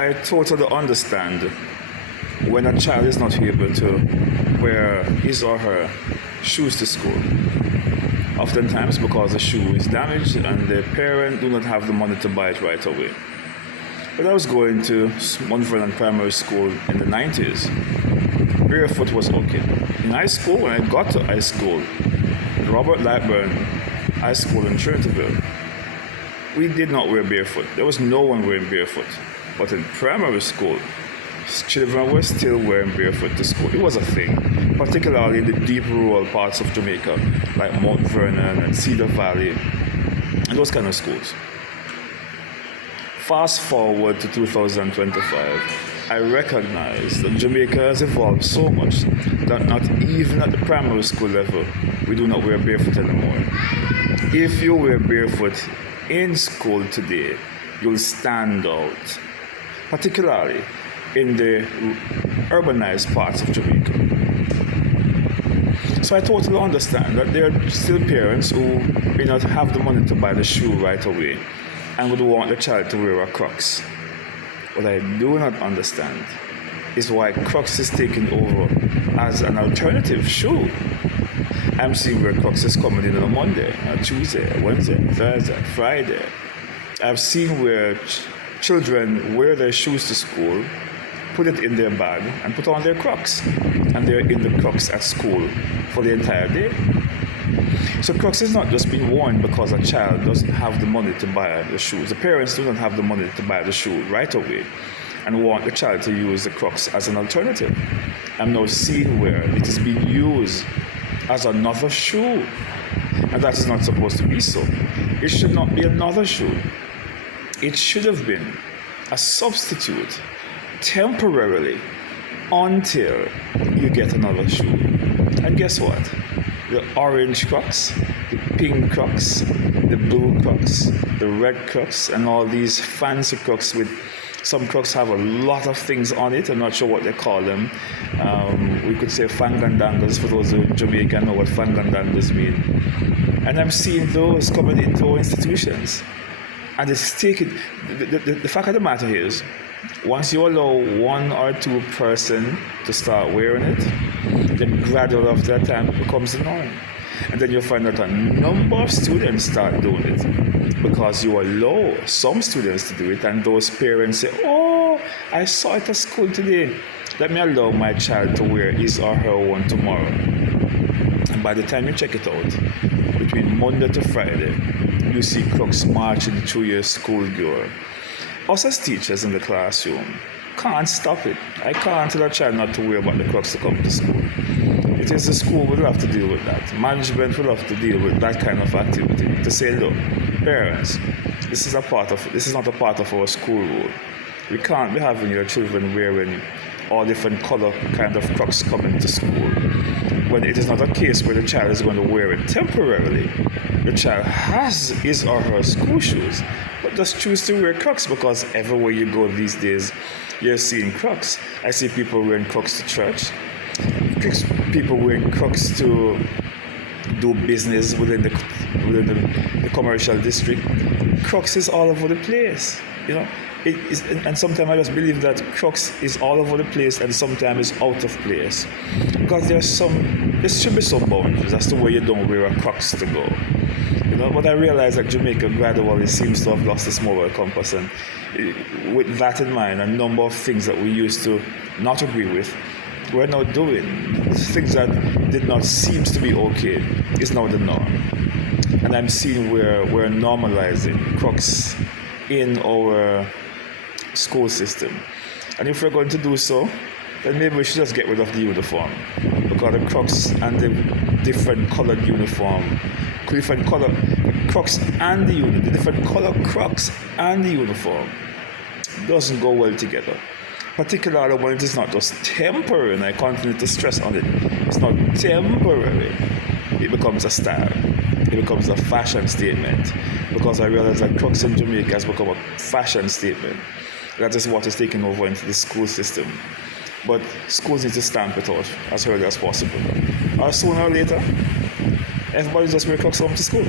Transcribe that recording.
I totally understand when a child is not able to wear his or her shoes to school. Oftentimes because the shoe is damaged and the parent do not have the money to buy it right away. When I was going to Mount Vernon Primary School in the 90s, barefoot was okay. In high school, when I got to high school, Robert Lightburn High School in Trinity, we did not wear barefoot. There was no one wearing barefoot. But in primary school, children were still wearing barefoot to school. It was a thing, particularly in the deep rural parts of Jamaica, like Mount Vernon and Cedar Valley, and those kind of schools. Fast forward to 2025, I recognize that Jamaica has evolved so much that not even at the primary school level, we do not wear barefoot anymore. If you wear barefoot in school today, you'll stand out, particularly in the urbanized parts of Jamaica. So I totally understand that there are still parents who may not have the money to buy the shoe right away and would want the child to wear a Crocs. What I do not understand is why Crocs is taking over as an alternative shoe. I'm seeing where Crocs is coming in on a Monday, a Tuesday, a Wednesday, Thursday, Friday. I've seen where children wear their shoes to school, put it in their bag, and put on their Crocs. And they're in the Crocs at school for the entire day. So Crocs is not just being worn because a child doesn't have the money to buy the shoes. The parents do not have the money to buy the shoe right away and want the child to use the Crocs as an alternative. I'm now seeing where it is being used as another shoe. And that is not supposed to be so. It should not be another shoe. It should have been a substitute temporarily until you get another shoe. And guess what? The orange Crocs, the pink Crocs, the blue Crocs, the red Crocs, and all these fancy Crocs with some Crocs have a lot of things on it. I'm not sure what they call them. We could say fangandangas for those who Jamaican know what fangandangas mean. And I'm seeing those coming into our institutions. And it's taken, the fact of the matter is, once you allow one or two person to start wearing it, then gradually after that time it becomes the norm. And then you'll find that a number of students start doing it because you allow some students to do it, and those parents say, oh, I saw it at school today. Let me allow my child to wear his or her one tomorrow. And by the time you check it out, between Monday to Friday, you see Crocs marching through your school door. Us as teachers in the classroom can't stop it. I can't tell a child not to wear the Crocs to come to school. It is the school will have to deal with that. Management will have to deal with that kind of activity. To say, look, parents, this is not a part of our school rule. We can't be having your children wearing all different color kind of Crocs coming to school when it is not a case where the child is going to wear it temporarily. The child has his or her school shoes, but just choose to wear Crocs because everywhere you go these days, you're seeing Crocs. I see people wearing Crocs to church, people wearing Crocs to do business within the commercial district. Crocs is all over the place, you know. It is, and sometimes I just believe that Crocs is all over the place and sometimes it's out of place. Because there should be some boundaries as to where you don't wear a Crocs to go. You know, but I realize that Jamaica gradually seems to have lost its moral compass, and with that in mind, a number of things that we used to not agree with, we're now doing. Things that did not seem to be okay is now the norm. And I'm seeing where we're normalizing Crocs in our school system. And if we're going to do so, then maybe we should just get rid of the uniform. Because the Crocs and the different colored uniform, different color Crocs and the different color Crocs and the uniform doesn't go well together. Particularly when it is not just temporary, and I continue to stress on it. It's not temporary. It becomes a style. It becomes a fashion statement. Because I realize that Crocs in Jamaica has become a fashion statement. That is what is taking over into the school system. But schools need to stamp it out as early as possible. Or sooner or later, everybody just wear Crocs home to school.